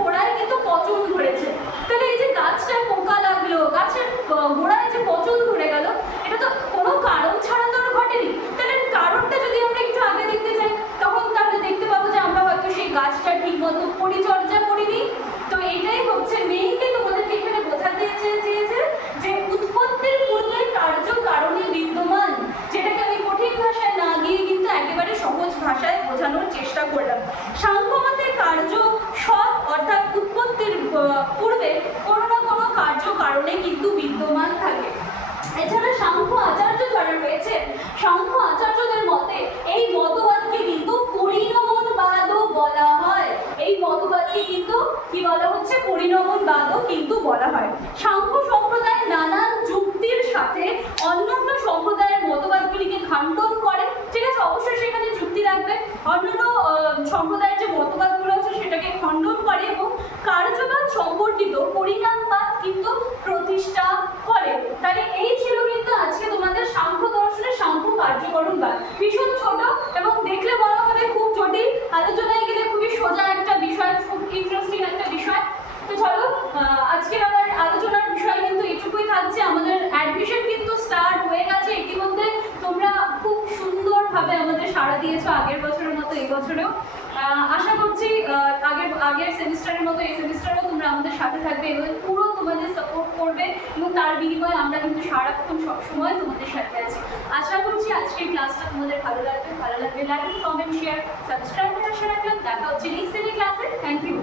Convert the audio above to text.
গোড়ায় কিন্তু পচন ধরেছে। তাহলে এই যে গাছটায় পোকা লাগলো, গাছের গোড়ায় যে পচন ধরে গেল, এটা তো কোনো কারণ ছাড়া তো আর ঘটেনি। তাহলে কারণটা যদি আমরা একটু আগে দেখতে চাই, তখন তাহলে দেখতে পাবো যে আমরা হয়তো সেই গাছটা ঠিক মতো পরিচর্যা করিনি। তো এটাই হচ্ছে মেইনলি তোমাদেরকে এখানে বোঝাতে চেয়েছে যে উৎপত্তির পূর্বে কার্য কারণে বিদ্যমান, যেটাকে আমি কঠিন ভাষায় না গিয়ে কিন্তু একেবারে সহজ ভাষায় বোঝানোর চেষ্টা করলাম। সাংখ্যমতে কার্য সৎ অর্থাৎ উৎপত্তির পূর্বে কোনো না কোনো কার্য কারণে কিন্তু বিদ্যমান থাকে। এছাড়া সাংখ্য আচার্য যারা রয়েছে, সাংখ্য আচার্যদের মতে এই মতবাদকে কিন্তু পরিণমনবাদও বলা হয়। এই মতবাদকে কিন্তু কি বলা হচ্ছে? পরিণমনবাদও কিন্তু বলা হয়। সাংখ্য সম্প্রদায় নানান যুক্তির সাথে অন্যান্য সম্প্রদায়ের মতবাদগুলিকে খণ্ডন করে, ঠিক আছে, অবশ্যই সেখানে যুক্তি রাখবে। অন্যান্য সম্প্রদায়ের যে মতবাদগুলো আছে সেটাকে খণ্ডন করে এবং কার্যবাদ সম্পর্কিত পরিণামবাদ কিন্তু প্রতিষ্ঠা করে। তাহলে এই ছিল কিন্তু আজকে তোমাদের সাংখ্য দর্শনের সাংখ্য কার্যকরণবাদ। ভীষণ ছোট এবং দেখলে মনে হবে খুব জটিল, আলোচনায় গেলে খুবই সোজা একটা বিষয়, খুব ইন্টারেস্টিং একটা বিষয়। তো চলো, আজকের আমার আলোচনার বিষয় কিন্তু এটুকুই থাকছে। আমাদের অ্যাডমিশন কিন্তু স্টার্ট হয়ে গেছে ইতিমধ্যে। তোমরা খুব সুন্দরভাবে আমাদের সাড়া দিয়েছো আগের বছরের মতো এই বছরেও। আশা করছি আগের সেমিস্টারের মতো এই সেমিস্টারেও তোমরা আমাদের সাথে থাকবে এবং পুরো তোমাদের সাপোর্ট করবে, এবং তার বিনিময়ে আমরা কিন্তু সারাক্ষণ সবসময় তোমাদের সাথে আছি। আশা করছি আজকের ক্লাসটা তোমাদের ভালো লাগবে। লাইক, কমেন্ট, শেয়ার, সাবস্ক্রাইব করে আশা রাখলাম। দেখা হচ্ছে নেক্সট ক্লাসে। Thank you.